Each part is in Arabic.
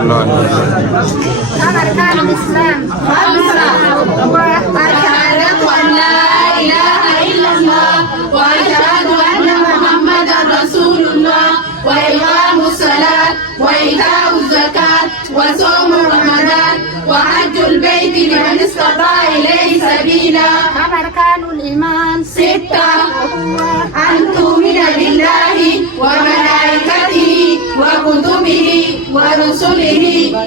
الله وبركاته. أركان الإسلام خمسة. أشهد أن لا إله إلا الله وأشهد أن محمدا رسول الله وإقام الصلاة وإيتاء الزكاة وصوم رمضان وحج البيت لمن استطاع إليه سبيلا. أركان الإيمان ستة. أن تؤمن بالله وملائكته وكتبه ورسله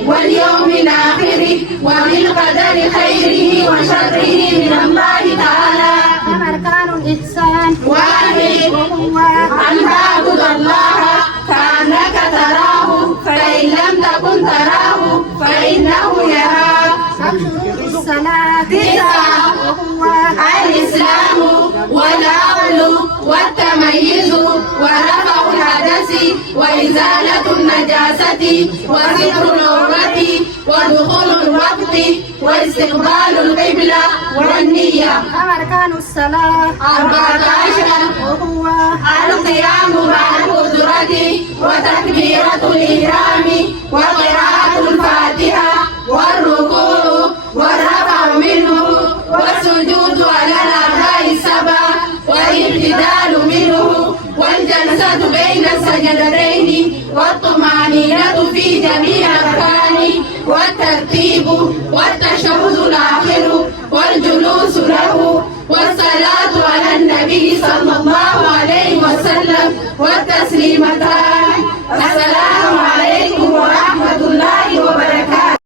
واليوم الآخر وبالقدر خيره وشره من الله تعالى. أركان الإحسان واحد. أن تعبد الله كأنك تراه فإن لم تكن تراه فإنه يراك. شروط الصلاة تسعة. الإسلام والعقل والتمييز ورفع الحدث وإزالة النجاسة وستر العورة ودخول الوقت واستقبال القبلة والنية. أركان الصلاة 14. القيام مع القدرة وتكبيرة الإحرام وقراءة الفاتحة والركوع والرفع منه والسجود على الأعضاء السبع والاعتدال منه والجلسة بين السجدتين والطمأنينة في جميع الأركان والترتيب والتشهد الآخر